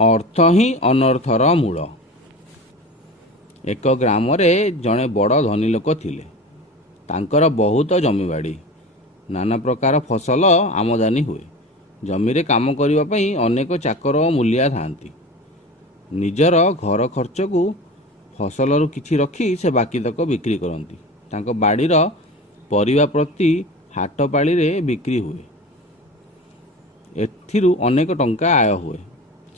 अर्थ ही अनर्थर मूल। एक ग्राम जड़े बड़ धनी लोक थिले। तांकर बहुत जमीबाड़ी, नाना प्रकार फसल आमदानी हुए। जमीरे काम करने अनेक चाकर और मूलिया थांती। निजर घर खर्च को फसल किछि रखी से बाकी तक बिक्री करती। तांको बाड़ीर परिवा प्रति हाट पाड़ी रे बिक्री हुए। एथिरु अनेक टंका आय हुए।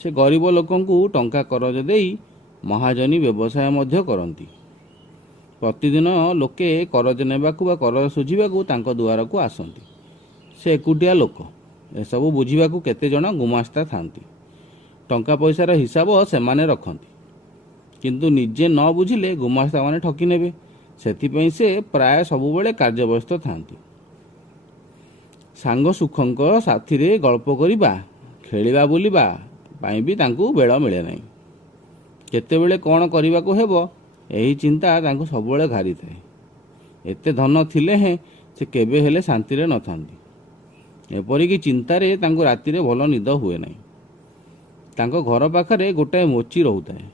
से गरीब लोकंकु टंका करज देई महाजनी व्यवसाय मध्य करती। प्रतिदिन लोके करज नेबाकु बा करज सुझिबाकु तांको दुआर को आसंती। से एकुटिया लोक। एसबू बुझिबाकु केते जण गुमास्ता थांती। टंका पैसार हिसाब सेमाने रखती, किंतु निजे न बुझिले गुमास्ता माने ठकी नेबे। सेथिपई से प्राय सबुबेले कार्यव्यस्त थांती। सांग सुखंक साथी रे गल्प करिबा, खेलिबा बुलिबा पाई भी तांकु बेल मिले नहीं। केतेबेले कौन करबाकू हेबो एही चिंता तांकु सबुबेले घारी थाए। एते धन थिले हैं से केबे हेले शांति रे न थांती। एपरिकी चिंतारे तांकु राति रे भल निद हुए नहीं। तांको घर पाखरे गोटाए मोची रहुताए।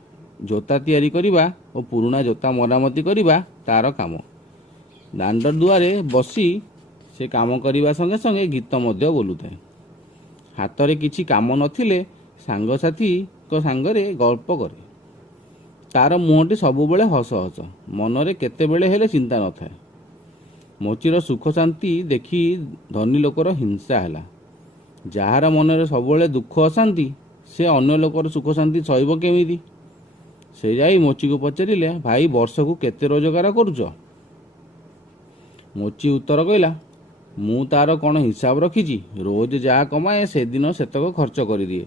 जोता तैयारी करिबा और पुराना जोता मरामती करिबा तार काम। दांड दुआरे बसी से काम करने संगे संगे गीत मध्य बोलुଥାଏ। हाथ रे किछि काम नथिले सांगसाथी को सांगरे गल्प करे। तार मुहटी सबुबेले हस हस, मनरे केतेबेले हेले चिंता न थाए। मोचीर सुख शांति देखी धनी लोकर हिंसा हैला। जार मनरे सबुबेले दुख अशांति से अन्य लोकर सुख शांति सहिब केमिति। से जाई मोची को पचारिले, भाई वर्ष को केते रोजगार करुच? मोची उत्तर कहला, मु तार कौन हिसाब रखी? रोज जहाँ कमाए से दिन सेतक खर्च कर दिए।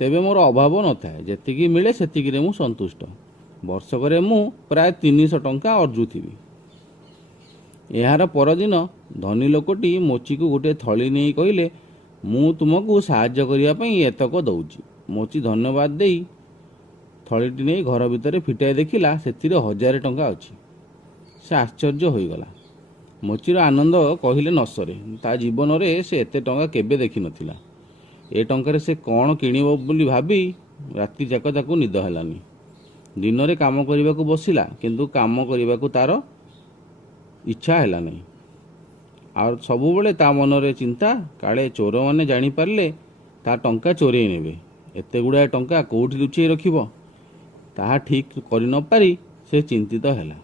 तेबे मोर अभाव न थाए। जेतिकी मिले सेतिकी रे मु संतुष्ट। वर्षक मु प्राय 300 टंका अर्जुथी। यार परदिन धनी लोकटी मोची को गोटे थली नहीं कहले, मु तुमको साहाय्य करिया पई एतक दउची। मोची धन्यवाद देई थलीटी नहीं घर भितर फिटाई देखिला, सेथिरे 1000 टंका अछि। से आश्चर्य होईगला। मोचीर आनंद कहले न सरे। ता जीवन रे से एते टंका केबे देखि नथिला। ए टंकारे से कौन किणिबो बोली भाबी राति जाक ताकू निद हेलानी। दिन रे काम करबाकू बसिला, किंतु काम करबाकू तार इच्छा हेला नहीं। और सबुबेले ता मनरे चिंता, काले चोर माने जानी पारले ता टंका चोरी नेबे। एते गुडा टंका कोठी लुचेई रखिबो ताहा ठीक करि न पारी से चिंतित हेला।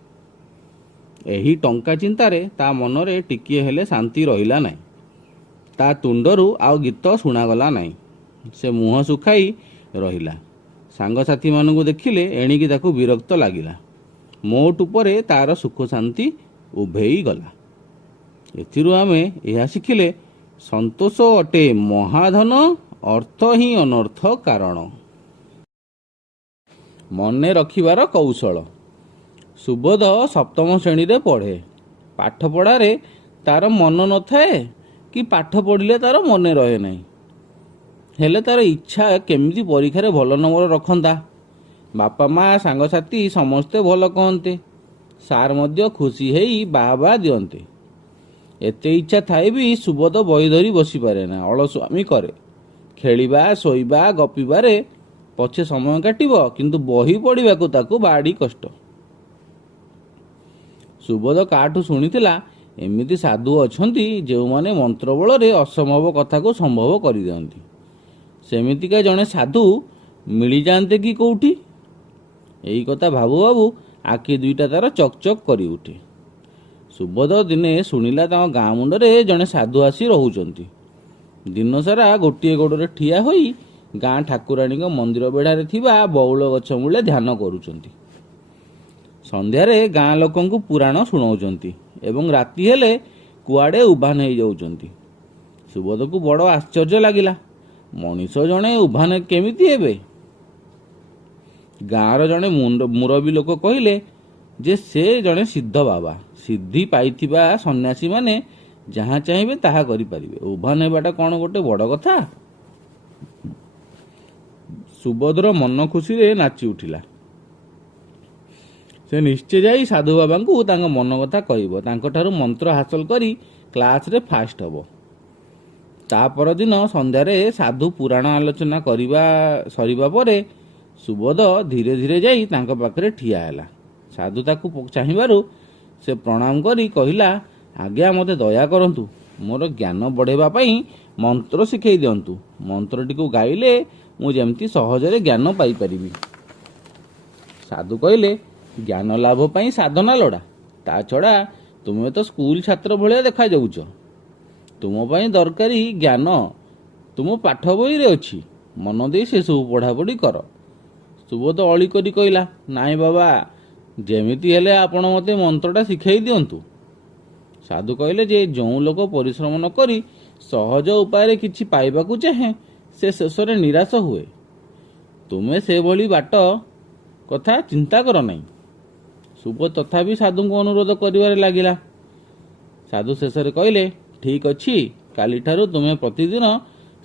एही टंका चिंतारे ता मनरे टिकिए हेले शांति रहिला नहीं। ता तुंडरू आउ गीत शुणागला नहीं। से मुह सुखाई रहिला। सांगसाथी मानू देखिले एणिकी ताकू विरक्त लागिला। मोट उपरे तार सुख शांति उभेई गला। एथिरु आमे एहा शिखिले, संतोष अटे महाधन, अर्थ ही अनर्थ कारण। मने रखिबार कौशल। सुबोध सप्तम श्रेणी रे पढ़े। पाठ पढ़ारे तार मन न थाए कि पाठ पढ़िले तार मने रहे नहीं। हेले तार इच्छा केमिति परीक्षा भल नंबर रखंता। बापा माँ सांगसाथी समस्ते भल कहते। सार मध्य खुशी हेई बाबा दियंते। एते इच्छा थाए भी सुबोध बही धरी बसी पारे ना। अलस्वामी करे। खेलिबा शोइबा गपिबारे पछे समय काटिबो, किंतु बही पढ़िबाकू ताकू बाड़ी कष्ट। सुबोध काठू शुणिथिला एमिति साधु अछंती जो माने मंत्र बल रे असंभव कथा को संभव कर दियंती। सेमितिका जने साधु मिली जानते कि कोठी? एही कथा भाबू भाबू आखि दुईटा तार चकचक करी उठे। सुबोध दिने शुणिला तांको गाँ मुंडरे जने साधु आसी रहुचंती। दिन सारा गोटिए गोड़े ठिया होई गाँ ठाकुराणी मंदिर बेढ़ारे थिबा बौल गछ मूले ध्यान करुचंती। संध्यारे गाँ लोकंकु पुराण शुणाउचंती एवं राति हेले कुआडे उभान हो जाउचंती। सुबोध को बड़ आश्चर्य लागिला। मनीष जणे उभान केमिति हेबे? गाँर जणे मुरबी लोक कहले जे से जणे सिद्ध बाबा। सिद्धि पाइथिबा सन्यासी माने जहाँ चाहिए ताहा करि परिबे। उभान हेबाटा कौन गोटे बड़ कथा? सुबोधर मन खुशी रे नाची उठिला। से निश्चय जाई साधु बाबा को तांको मन कथा कहब। तांको ठारू मंत्र हासिल करी क्लास रे फास्ट हबो। ତା ପରଦିନ ସନ୍ଧ୍ୟାରେ ସାଧୁ ପୁରାଣ ଆଲୋଚନା କରିବା ସରିବା ପରେ ସୁବୋଧ ଧୀରେ ଧୀରେ ଯାଇ ତାଙ୍କ ପାଖରେ ଠିଆ ହେଲା। ସାଧୁ ତାକୁ ଚାହିଁବାରୁ ସେ ପ୍ରଣାମ କରି କହିଲା, ଆଜ୍ଞା ମୋତେ ଦୟା କରନ୍ତୁ, ମୋର ଜ୍ଞାନ ବଢ଼ାଇବା ପାଇଁ ମନ୍ତ୍ର ଶିଖେଇ ଦିଅନ୍ତୁ। ମନ୍ତ୍ରଟିକୁ ଗାଇଲେ ମୁଁ ଯେମିତି ସହଜରେ ଜ୍ଞାନ ପାଇପାରିବି। ସାଧୁ କହିଲେ, ଜ୍ଞାନ ଲାଭ ପାଇଁ ସାଧନା ଲୋଡ଼ା। ତା ଛଡ଼ା ତୁମେ ତ ସ୍କୁଲ ଛାତ୍ର ଭଳିଆ ଦେଖାଯାଉଛ। ତୁମ ପାଇଁ ଦରକାରୀ ଜ୍ଞାନ ତୁମ ପାଠ ବହିରେ ଅଛି। ମନ ଦେଇ ସେସବୁ ପଢ଼ାପଢ଼ି କର। ସୁବୋଧ ଅଳି କରି କହିଲା, ନାଇଁ ବାବା, ଯେମିତି ହେଲେ ଆପଣ ମୋତେ ମନ୍ତ୍ରଟା ଶିଖେଇ ଦିଅନ୍ତୁ। ସାଧୁ କହିଲେ ଯେ ଯେଉଁ ଲୋକ ପରିଶ୍ରମ ନ କରି ସହଜ ଉପାୟରେ କିଛି ପାଇବାକୁ ଚାହେଁ ସେ ଶେଷରେ ନିରାଶ ହୁଏ। ତୁମେ ସେଭଳି ବାଟ କଥା ଚିନ୍ତା କର ନାହିଁ। ସୁବୋଧ ତଥାପି ସାଧୁଙ୍କୁ ଅନୁରୋଧ କରିବାରେ ଲାଗିଲା। ସାଧୁ ଶେଷରେ କହିଲେ, ଠିକ୍ ଅଛି, କାଲିଠାରୁ ତୁମେ ପ୍ରତିଦିନ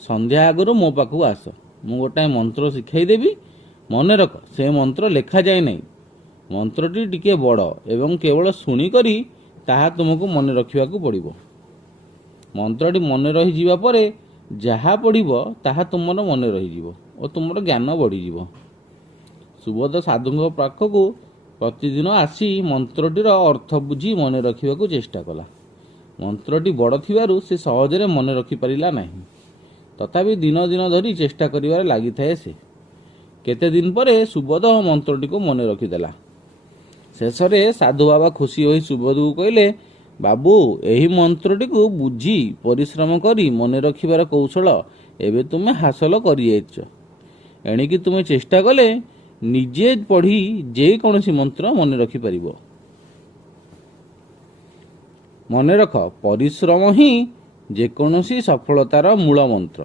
ସନ୍ଧ୍ୟା ଆଗରୁ ମୋ ପାଖକୁ ଆସ। ମୁଁ ଗୋଟାଏ ମନ୍ତ୍ର ଶିଖାଇ ଦେବି। ମନେ ରଖ, ସେ ମନ୍ତ୍ର ଲେଖାଯାଏ ନାହିଁ। ମନ୍ତ୍ରଟି ଟିକିଏ ବଡ଼ ଏବଂ କେବଳ ଶୁଣିକରି ତାହା ତୁମକୁ ମନେ ରଖିବାକୁ ପଡ଼ିବ। ମନ୍ତ୍ରଟି ମନେ ରହିଯିବା ପରେ ଯାହା ପଢ଼ିବ ତାହା ତୁମର ମନେ ରହିଯିବ ଓ ତୁମର ଜ୍ଞାନ ବଢ଼ିଯିବ। ସୁବୋଧ ସାଧୁଙ୍କ ପାଖକୁ ପ୍ରତିଦିନ ଆସି ମନ୍ତ୍ରଟିର ଅର୍ଥ ବୁଝି ମନେ ରଖିବାକୁ ଚେଷ୍ଟା କଲା। ମନ୍ତ୍ରଟି ବଡ଼ ଥିବାରୁ ସେ ସହଜରେ ମନେ ରଖିପାରିଲା ନାହିଁ। ତଥାପି ଦିନ ଦିନ ଧରି ଚେଷ୍ଟା କରିବାରେ ଲାଗିଥାଏ ସେ। କେତେ ଦିନ ପରେ ସୁବୋଧ ମନ୍ତ୍ରଟିକୁ ମନେ ରଖିଦେଲା। ଶେଷରେ ସାଧୁ ବାବା ଖୁସି ହୋଇ ସୁବୋଧକୁ କହିଲେ, ବାବୁ, ଏହି ମନ୍ତ୍ରଟିକୁ ବୁଝି ପରିଶ୍ରମ କରି ମନେ ରଖିବାର କୌଶଳ ଏବେ ତୁମେ ହାସଲ କରିଯାଇଛ। ଏଣିକି ତୁମେ ଚେଷ୍ଟା କଲେ ନିଜେ ପଢ଼ି ଯେକୌଣସି ମନ୍ତ୍ର ମନେ ରଖିପାରିବ। ମନେ ରଖ, ପରିଶ୍ରମ ହିଁ ଯେକୌଣସି ସଫଳତାର ମୂଳ ମନ୍ତ୍ର।